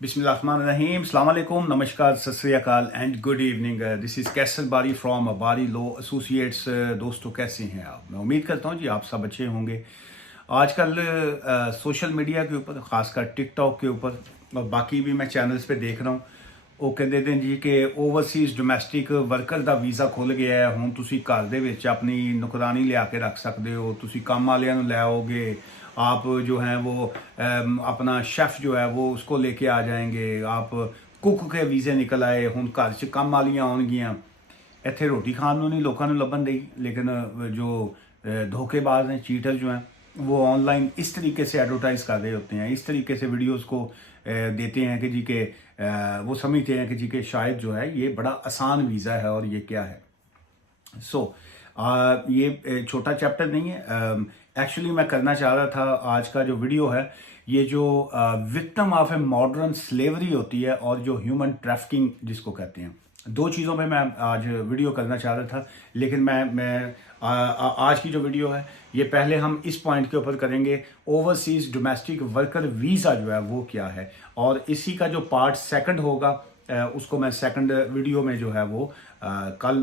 बिस्मिल्लाहिर्रहमानिर्रहीम, अस्सलाम वालेकुम, नमस्कार, सत श्री अकाल and good evening. This is castle बारी फ्रॉम बारी लॉ एसोसिएट्स। दोस्तों, कैसे हैं आप? मैं उम्मीद करता हूँ जी आप सब अच्छे होंगे। आजकल सोशल मीडिया के ऊपर, खासकर टिकटॉक के ऊपर और बाकी भी मैं चैनल्स पे देख रहा हूँ, ਉਹ ਕਹਿੰਦੇ ਨੇ ਜੀ ਕਿ ਓਵਰਸੀਜ਼ ਡੋਮੈਸਟਿਕ ਵਰਕਰ ਦਾ ਵੀਜ਼ਾ ਖੁੱਲ ਗਿਆ ਹੈ। ਹੁਣ ਤੁਸੀਂ ਘਰ ਦੇ ਵਿੱਚ ਆਪਣੀ ਨੌਕਰਾਨੀ ਲਿਆ ਕੇ ਰੱਖ ਸਕਦੇ ਹੋ, ਤੁਸੀਂ ਕੰਮ ਵਾਲਿਆਂ ਨੂੰ ਲੈ आओगे, आप जो हैं वो अपना शेफ़ जो है वो उसको लेके आ जाएंगे, आप कुक के वीज़े निकल आए, ਹੁਣ ਘਰ 'ਚ ਕੰਮ ਵਾਲੀਆਂ ਆਉਣਗੀਆਂ। ਇੱਥੇ ਰੋਟੀ ਖਾਣ ਨੂੰ ਨਹੀਂ ਲੋਕਾਂ ਨੂੰ ਲੱਭਣ ਡਈ, लेकिन जो धोखेबाज हैं, चीटर जो हैं, वो ऑनलाइन इस तरीके से एडवर्टाइज़ कर रहे होते हैं, इस तरीके से वीडियोस को देते हैं कि जी के वो समझते हैं कि जी के शायद जो है ये बड़ा आसान वीज़ा है और ये क्या है। सो ये छोटा चैप्टर नहीं है। एक्चुअली मैं करना चाह रहा था, आज का जो वीडियो है ये जो victim of a modern slavery होती है और जो ह्यूमन ट्रैफिकिंग जिसको कहते हैं, दो चीज़ों पे मैं आज वीडियो करना चाह रहा था। लेकिन मैं आज की जो वीडियो है ये पहले हम इस पॉइंट के ऊपर करेंगे, ओवरसीज़ डोमेस्टिक वर्कर वीज़ा जो है वो क्या है, और इसी का जो पार्ट सेकंड होगा उसको मैं सेकंड वीडियो में जो है वो कल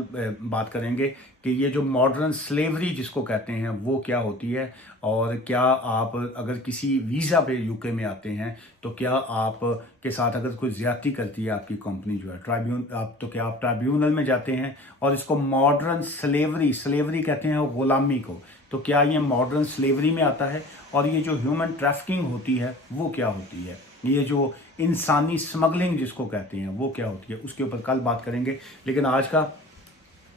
बात करेंगे कि ये जो मॉडर्न स्लेवरी जिसको कहते हैं वो क्या होती है, और क्या आप अगर किसी वीज़ा पे यूके में आते हैं तो क्या आप के साथ अगर कोई ज़्यादती करती है आपकी कंपनी जो है तो क्या आप ट्राइब्यूनल में जाते हैं, और इसको मॉडर्न स्लेवरी कहते हैं ग़ुलामी को, तो क्या ये मॉडर्न स्लेवरी में आता है, और ये जो ह्यूमन ट्रैफिकिंग होती है वो क्या होती है, ये जो इंसानी स्मगलिंग जिसको कहते हैं वो क्या होती है, उसके ऊपर कल बात करेंगे। लेकिन आज का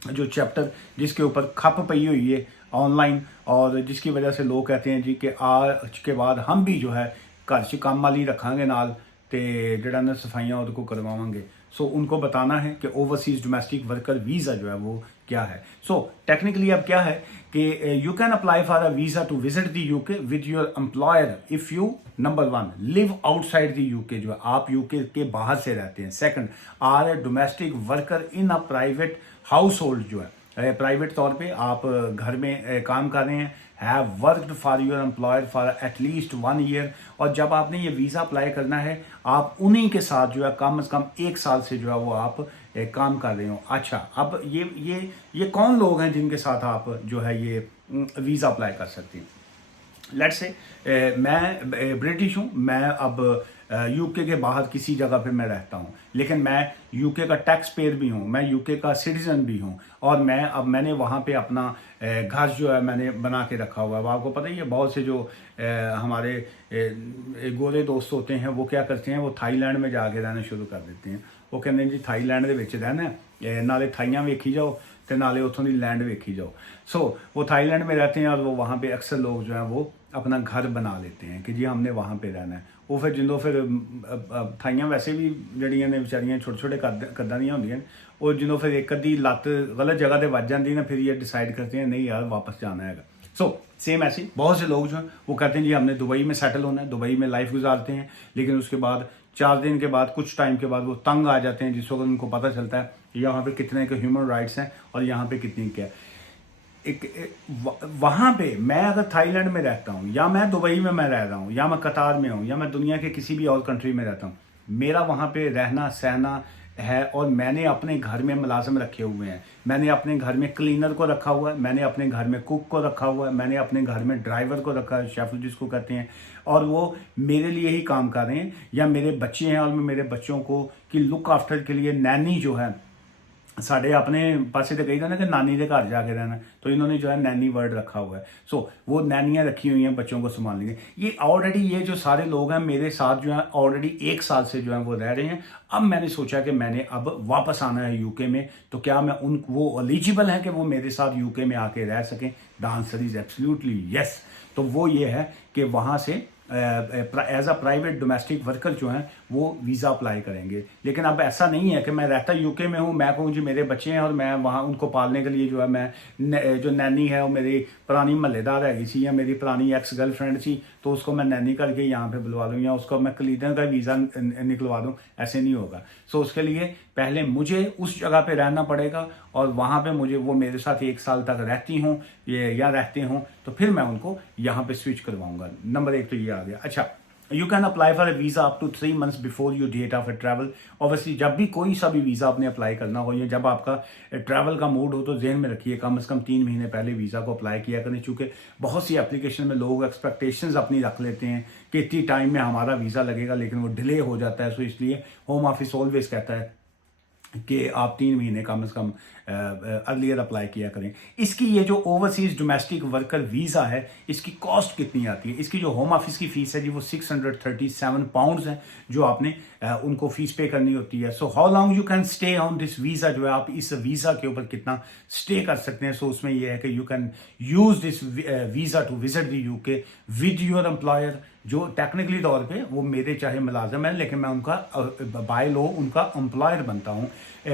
जो चैप्टर जिसके ऊपर खप पई हुई है ऑनलाइन, और जिसकी वजह से लोग कहते हैं जी कि आज के बाद हम भी जो है घर च काम वाली रखांगे नाल ते जिहड़ा ना सफाइयाँ उनको करवावांगे। सो उनको बताना है कि ओवरसीज़ डोमेस्टिक वर्कर वीज़ा जो है वो क्या है। सो टेक्निकली अब क्या है कि you can apply for a visa to visit the UK with your employer if you number 1 live outside the UK, जो है आप यूके के बाहर से रहते हैं। Second, are a domestic worker in a private household, जो है प्राइवेट तौर पे आप घर में काम कर रहे हैं, have worked for your employer for at least 1 year, और जब आपने ये वीज़ा अप्लाई करना है आप उन्हीं के साथ जो है कम से कम 1 साल से जो है वो आप काम कर रहे हो। अच्छा, अब ये कौन लोग हैं जिनके साथ आप जो है ये वीज़ा अप्लाई कर सकते हैं। लेट्स से मैं ब्रिटिश हूँ, मैं अब यूके के बाहर किसी जगह पे मैं रहता हूँ, लेकिन मैं यूके का टैक्स पेयर भी हूँ, मैं यूके का सिटीज़न भी हूँ, और मैंने वहाँ पे अपना घर जो है मैंने बना के रखा हुआ है। आपको पता ही है, बहुत से जो हमारे गोरे दोस्त होते हैं वो क्या करते हैं, वो थाईलैंड में जाके रहना शुरू कर देते हैं। वो कहते हैं जी थाईलैंड ਦੇ ਵਿੱਚ रहना है, नाले थाइयाँ वेखी जाओ तो नाले उतों की लैंड वेखी जाओ। सो वो थाईलैंड में रहते हैं और वो वहाँ पे अक्सर लोग जो हैं वो अपना घर बना लेते हैं कि जी हमने वहाँ पे रहना है। वो फिर थाइयाँ वैसे भी जड़ियाँ ने बेचारियाँ छोटे कद्दां दियां होंदियां, वो जो फिर एक अद्धी लत्त गलत जगह पर वज जाती है ना, फिर ये डिसाइड करते हैं नहीं यार वापस जाना है। सो सेम ऐसे बहुत से लोग जो हैं वो कहते हैं जी हमने दुबई में सेटल होना है, दुबई में लाइफ गुजारते हैं, लेकिन उसके बाद 4 दिन के बाद, कुछ टाइम के बाद वो तंग आ जाते हैं, जिस वक्त उनको पता चलता है यहाँ पे कितने के ह्यूमन राइट्स हैं और यहाँ पे कितनी क्या वहाँ पे मैं अगर थाईलैंड में रहता हूँ, या मैं दुबई में मैं रह रहा हूँ, या मैं कतार में हूँ, या मैं दुनिया के किसी भी और कंट्री में रहता हूँ, मेरा वहाँ पे रहना सहना है, और मैंने अपने घर में मुलाजिम रखे हुए हैं, मैंने अपने घर में क्लीनर को रखा हुआ है, मैंने अपने घर में कुक को रखा हुआ है, मैंने अपने घर में ड्राइवर को रखा है, शेफ जिसको कहते हैं, और वो मेरे लिए ही काम कर रहे हैं, या मेरे बच्चे हैं और मैं मेरे बच्चों को की लुक आफ्टर के लिए नैनी जो है, साढ़े अपने पासे तो कही था ना कि नानी के घर जाके रहना, तो इन्होंने जो है नैनी वर्ड रखा हुआ है। सो वो नैनियाँ रखी हुई हैं बच्चों को संभालने के। ये ऑलरेडी ये जो सारे लोग हैं मेरे साथ जो है ऑलरेडी 1 साल से जो है वो रह रहे हैं। अब मैंने सोचा कि मैंने अब वापस आना है यूके में, तो क्या मैं वो एलिजिबल हैं कि वो मेरे साथ यूके में आके रह सकें। The answer is absolutely yes. तो वो ये है कि वहाँ से as a private domestic worker जो हैं वो वीज़ा अप्लाई करेंगे। लेकिन अब ऐसा नहीं है कि मैं रहता यूके में हूँ, मैं कहूँ जी मेरे बच्चे हैं और मैं वहाँ उनको पालने के लिए जो है मैं जो नैनी है वो मेरी पुरानी महल्लेदार हैगी सी, या मेरी पुरानी एक्स गर्लफ्रेंड सी, तो उसको मैं नैनी करके यहाँ पे बुलवा दूँ, या उसको मैं क्लीनर का वीज़ा निकलवा दूँ। ऐसे नहीं होगा। सो उसके लिए पहले मुझे उस जगह पे रहना पड़ेगा, और वहाँ पे मुझे वो मेरे साथ 1 साल तक रहती हूँ या रहते हों, तो फिर मैं उनको यहाँ पे स्विच करवाऊँगा। नंबर 1 तो ये आ गया। अच्छा, you can apply for a visa up to 3 months before your date of travel. Obviously जब भी कोई सा भी वीज़ा आपने अप्लाई करना हो या जब आपका ट्रैवल का मूड हो तो जहन में रखिए कम से कम 3 महीने पहले वीज़ा को अप्लाई किया करें, चूँकि बहुत सी एप्लीकेशन में लोग एक्सपेक्टेशंस अपनी रख लेते हैं कि इतनी टाइम में हमारा वीज़ा लगेगा, लेकिन वो डिले हो जाता है। सो इसलिए होम ऑफिस ऑलवेज कहता है कि आप 3 महीने कम से कम अर्लियर अप्लाई किया करें। इसकी ये जो ओवरसीज़ डोमेस्टिक वर्कर वीज़ा है इसकी कॉस्ट कितनी आती है? इसकी जो होम ऑफिस की फ़ीस है जी वो 637 पाउंड्स है जो आपने उनको फ़ीस पे करनी होती है। So how long you can stay on this visa, जो है आप इस वीज़ा के ऊपर कितना स्टे कर सकते हैं। सो उसमें यह है कि you can use this visa to visit the UK with your employer, जो टेक्निकली तौर पे वो मेरे चाहे मुलाजम है लेकिन मैं उनका बाय लॉ उनका एम्प्लॉयर बनता हूँ।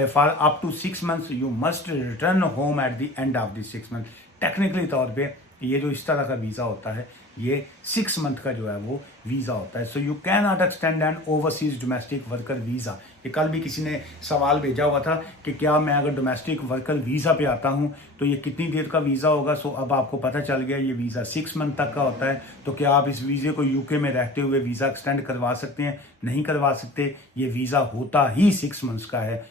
For up to 6 months you must return home at the end of the 6 month। Technically तौर पे ये जो इस तरह का वीज़ा होता है ये 6 month का जो है वो वीज़ा होता है। So you can not extend N overseas domestic worker visa. ये कल भी किसी ने सवाल भेजा हुआ था कि क्या मैं अगर डोमेस्टिक वर्कर वीज़ा पे आता हूँ तो ये कितनी देर का वीज़ा होगा। सो अब आपको पता चल गया ये वीज़ा 6 month तक का होता है। तो क्या आप इस वीज़े को यूके में रहते हुए वीज़ा एक्सटेंड करवा सकते हैं? नहीं करवा सकते। ये वीज़ा होता ही 6 months का है।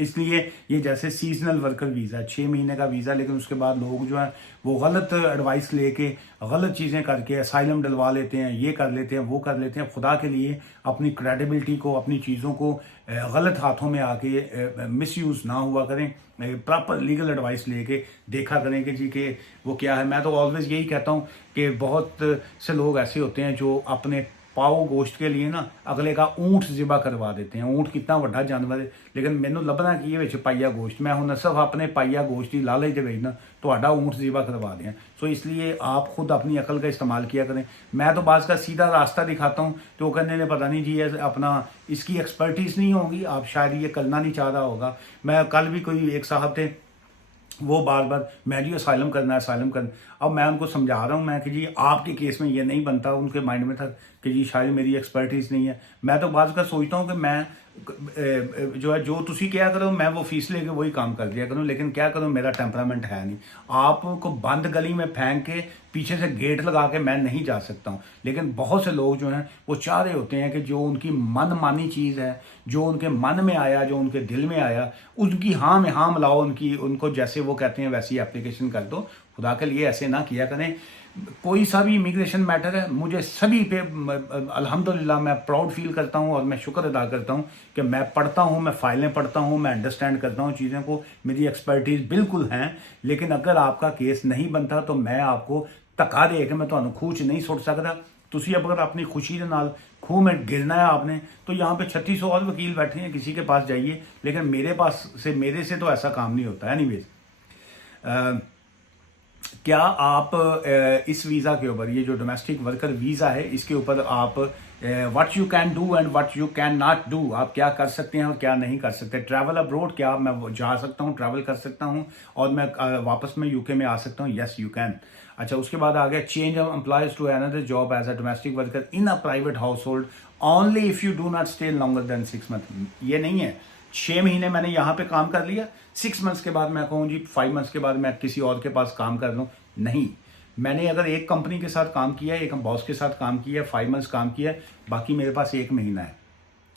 इसलिए ये जैसे सीजनल वर्कर वीज़ा 6 महीने का वीज़ा, लेकिन उसके बाद लोग जो है वो गलत एडवाइस लेके गलत चीज़ें करके असाइलम डलवा लेते हैं, ये कर लेते हैं, वो कर लेते हैं। खुदा के लिए अपनी क्रेडिबिलिटी को, अपनी चीज़ों को गलत हाथों में आके मिसयूज़ ना हुआ करें। प्रॉपर लीगल एडवाइस लेके देखा करें कि जी के वो क्या है। मैं तो ऑलवेज़ यही कहता हूँ कि बहुत से लोग ऐसे होते हैं जो अपने पाओ गोश्त के लिए ना अगले का ऊँट ज़िबा करवा देते हैं। ऊँट कितना वड्डा जानवर है, लेकिन मैनू लभना की है विच पाइया गोश्त। मैं हुण सिर्फ अपने पाइया गोश्त की लालच दे विच ना तुहाडा ऊँट ज़िबा करवा दें। सो इसलिए आप खुद अपनी अकल का इस्तेमाल किया करें। मैं तो बाज़ का सीधा रास्ता दिखाता हूँ तो वो कहने ने पता नहीं जी ये अपना इसकी एक्सपर्टीज़ नहीं होगी, आप शायद ये करना नहीं चाह रहा होगा। मैं कल भी कोई एक साहब थे वो बार बार मैं जी असाइलम करना है, असाइलम करना। अब मैं उनको समझा रहा हूँ मैं कि जी आपके केस में ये नहीं बनता। उनके माइंड में था कि जी शायद मेरी एक्सपर्टीज़ नहीं है। मैं तो बाज़ का सोचता हूँ कि मैं जो है जो तुसी क्या करो मैं वो फीस लेके वही काम कर दिया करूँ, लेकिन क्या करूँ मेरा टेम्परामेंट है नहीं। आपको बंद गली में फेंक के पीछे से गेट लगा के मैं नहीं जा सकता हूँ। लेकिन बहुत से लोग जो हैं वो चाह रहे होते हैं कि जो उनकी मनमानी चीज़ है, जो उनके मन में आया, जो उनके दिल में आया, उनकी हाँ में हाँ मिलाओ, उनको जैसे वो कहते हैं वैसी एप्लीकेशन कर दो। खुदा के लिए ऐसे ना किया करें। कोई सा भी इमिग्रेशन मैटर है, मुझे सभी पे अल्हम्दुलिल्लाह मैं प्राउड फील करता हूँ और मैं शुक्र अदा करता हूँ कि मैं पढ़ता हूँ, मैं फाइलें पढ़ता हूँ, मैं अंडरस्टैंड करता हूँ चीज़ों को, मेरी एक्सपर्टीज़ बिल्कुल हैं। लेकिन अगर आपका केस नहीं बनता तो मैं आपको धक्का दे के मैं ਤੁਹਾਨੂੰ ਖੂਹ 'ਚ नहीं सुट सकता। ਤੁਸੀਂ अगर अपनी खुशी के नाल खूह में गिरना है आपने तो यहाँ पे 3600 और वकील बैठे हैं, किसी के पास जाइए। लेकिन मेरे से तो ऐसा काम नहीं होता। एनीवेज क्या आप इस वीज़ा के ऊपर, ये जो डोमेस्टिक वर्कर वीज़ा है इसके ऊपर आप what you can do and what you can not do, आप क्या कर सकते हैं और क्या नहीं कर सकते। ट्रैवल अब्रोड, क्या मैं जा सकता हूँ, ट्रैवल कर सकता हूँ और मैं वापस में यूके में आ सकता हूँ? Yes you can. अच्छा, उसके बाद आ गया change of employers to another job as a domestic worker in a private household only if you do not stay longer than 6 months। ये नहीं है 6 महीने मैंने यहाँ पे काम कर लिया, 6 months के बाद मैं कहूँ जी 5 months के बाद मैं किसी और के पास काम कर लूँ। नहीं, मैंने अगर एक कंपनी के साथ काम किया है, एक बॉस के साथ काम किया है, 5 months काम किया है, बाकी मेरे पास 1 महीना है।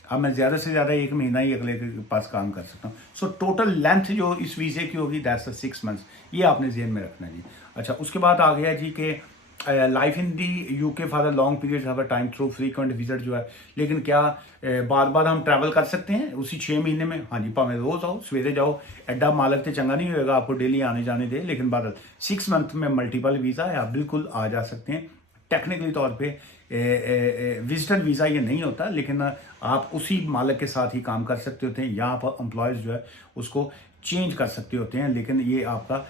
अब मैं ज़्यादा से ज़्यादा 1 महीना ही अगले के पास काम कर सकता हूँ। सो टोटल लेंथ जो इस वीज़े की होगी दैट्स 6 months। ये आपने ज़हन में रखना है जी। अच्छा, उसके बाद आ गया जी कि life in the UK for a long period of time through frequent visit जो है। लेकिन क्या बार बार हम ट्रैवल कर सकते हैं उसी 6 महीने में? हाँ जी, भावें रोज़ आओ, सवेरे जाओ, एडा मालक तो चंगा नहीं होगा आपको डेली आने जाने दे। लेकिन बाद 6 month में मल्टीपल वीज़ा है, आप बिल्कुल आ जा सकते हैं। टेक्निकली तौर पे विजिटर वीज़ा ये नहीं होता, लेकिन आप उसी मालिक के साथ ही काम कर सकते होते हैं या आप एम्प्लॉयज़ जो है उसको चेंज कर सकते होते हैं। लेकिन ये आपका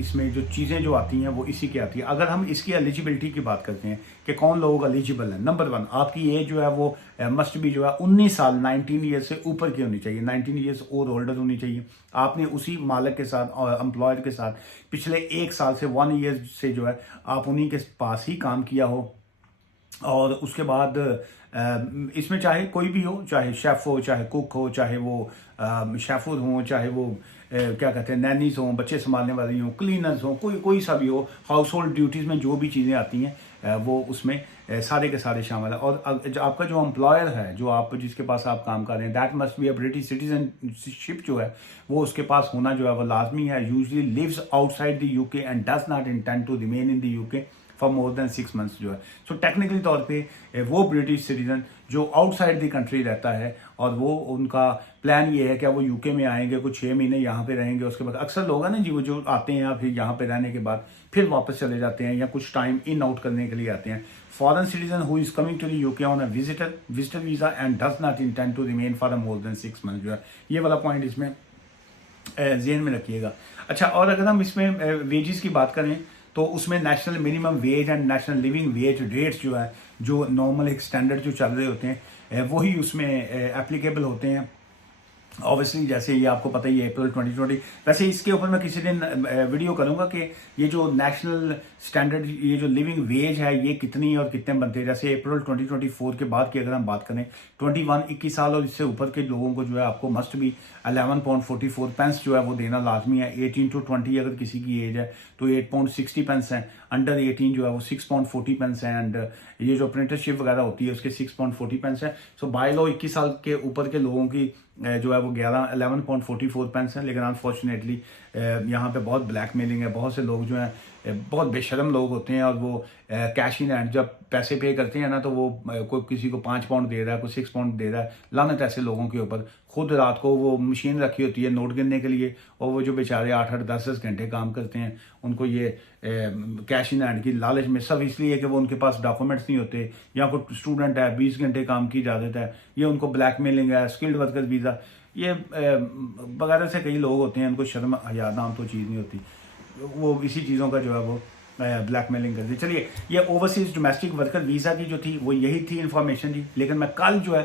इसमें जो चीज़ें जो आती हैं वो इसी की आती है। अगर हम इसकी एलिजिबिलिटी की बात करते हैं कि कौन लोग एलिजिबल हैं, नंबर 1 आपकी एज जो है वो मस्ट भी जो है 19 साल 19 ईयर्स से ऊपर की होनी चाहिए, 19 ईयर्स और ओल्डर होनी चाहिए। आपने उसी मालिक के साथ और एम्प्लॉयर के साथ पिछले 1 साल से 1 ईयर से जो है आप उन्हीं के पास ही काम किया हो। और उसके बाद इसमें चाहे कोई भी हो, चाहे शेफ़ हो, चाहे कुक हो, चाहे वो शेफ़ुर हों, चाहे वो क्या कहते हैं नैनीज हों, बच्चे संभालने वाली हों, क्लीनर्स हों, कोई सा भी हो, हाउस होल्ड ड्यूटीज़ में जो भी चीज़ें आती हैं वो उसमें सारे के सारे शामिल है। और आपका जो एम्प्लॉयर है, जो आप जिसके पास आप काम कर रहे हैं, that must be a British citizenship जो है वो उसके पास होना जो है वो लाजमी है। Usually lives outside the UK and does not intend to remain in the UK for more than 6 months जो है। सो टेक्निकली तौर पे वो ब्रिटिश सिटीजन जो आउटसाइड द कंट्री रहता है और वो उनका प्लान ये है कि वो यूके में आएंगे, कुछ 6 महीने यहाँ पे रहेंगे, उसके बाद अक्सर लोग हैं ना जी वो जो आते हैं फिर यहाँ पे रहने के बाद फिर वापस चले जाते हैं या कुछ टाइम इन आउट करने के लिए आते हैं। Foreign citizen who is coming to the UK on a visitor visa and does not intend to remain for more than 6 months जो है, ये वाला पॉइंट इसमें जेहन में रखिएगा। अच्छा, और अगर हम इसमें वेजेस की बात करें तो उसमें national minimum wage and national living veg rates जो है, जो नॉर्मल एक स्टैंडर्ड जो चल रहे होते हैं वही उसमें एप्लीकेबल होते हैं। ऑब्वियसली जैसे ये आपको पता ही है अप्रैल 2020, वैसे इसके ऊपर मैं किसी दिन वीडियो करूंगा कि ये जो नेशनल स्टैंडर्ड ये जो लिविंग वेज है ये कितनी और कितने बनते हैं। जैसे अप्रैल 2024 के बाद की अगर हम बात करें 21 साल और इससे ऊपर के लोगों को जो है आपको मस्ट भी 11.44 पेंस जो है वो देना लाजमी है। 18 to 20 अगर किसी की एज है तो 8.60 पेंस है, अंडर 18 जो है वो 6.40 पेंस है, एंड ये जो अप्रेंटिसशिप वगैरह होती है उसके 6.40 पेंस है। सो बाय लॉ 21 साल के ऊपर के लोगों की जो है वो 11.44 पेंस है। लेकिन अनफॉर्चुनेटली यहाँ पे बहुत ब्लैकमेलिंग है, बहुत से लोग जो हैं बहुत बेशरम लोग होते हैं और वो कैश इन हैंड जब पैसे पे करते हैं ना तो वो कोई किसी को 5 पाउंड दे रहा है, कोई 6 पाउंड दे रहा है। लानत ऐसे लोगों के ऊपर। खुद रात को वो मशीन रखी होती है नोट गिनने के लिए और वो जो बेचारे 8-8 10-10 घंटे काम करते हैं उनको ये कैश इन हैंड की लालच में, सब इसलिए कि वो उनके पास डॉक्यूमेंट्स नहीं होते या कोई स्टूडेंट है 20 घंटे काम की इजाज़त है, ये उनको ब्लैकमेलिंग है, स्किल्ड वर्कर वीज़ा, ये वगैरह से कई लोग होते हैं उनको शर्म हया नाम तो चीज़ नहीं होती, वो इसी चीज़ों का जो है वो ब्लैकमेलिंग करती। चलिए, ये ओवरसीज डोमेस्टिक वर्कर वीज़ा की जो थी वो यही थी इन्फॉर्मेशन जी। लेकिन मैं कल जो है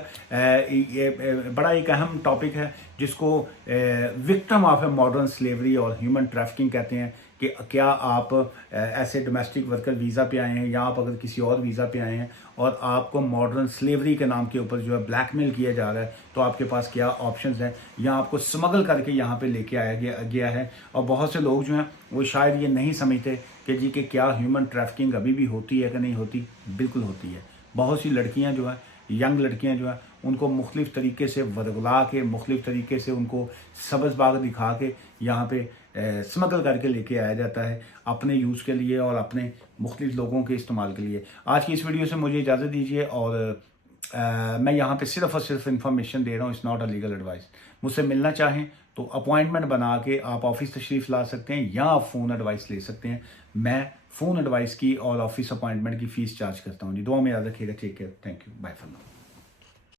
ये बड़ा एक अहम टॉपिक है जिसको victim of a modern slavery और ह्यूमन ट्रैफिकिंग कहते हैं कि क्या आप ऐसे डोमेस्टिक वर्कर वीज़ा पे आए हैं या आप अगर किसी और वीज़ा पे आए हैं और आपको मॉडर्न स्लेवरी के नाम के ऊपर जो है ब्लैकमेल किया जा रहा है तो आपके पास क्या ऑप्शंस हैं, या आपको स्मगल करके यहाँ पे लेके आया गया है। और बहुत से लोग जो हैं वो शायद ये नहीं समझते कि जी कि क्या ह्यूमन ट्रैफिकिंग अभी भी होती है कि नहीं होती। बिल्कुल होती है। बहुत सी लड़कियाँ जो हैं, यंग लड़कियाँ जो हैं, उनको मुख्तलिफ़ तरीके से वरगला के, मुख्तलिफ़ तरीके से उनको सब्ज़ बाग दिखा के यहाँ पे स्मगल करके लेके आया जाता है अपने यूज़ के लिए और अपने मुख्तलिफ़ लोगों के इस्तेमाल के लिए। आज की इस वीडियो से मुझे इजाज़त दीजिए और मैं यहाँ पे सिर्फ़ और सिर्फ इन्फॉर्मेशन दे रहा हूँ, it's not a legal advice. मुझसे मिलना चाहें तो अपॉइंटमेंट बना के आप ऑफिस तशरीफ़ ला सकते हैं या आप फ़ोन एडवाइस ले सकते हैं। मैं फ़ोन एडवाइस की और ऑफिस अपॉइंटमेंट की फ़ीस चार्ज करता हूँ जी। दुआ में याद रखिएगा। Take care, thank you, bye for now.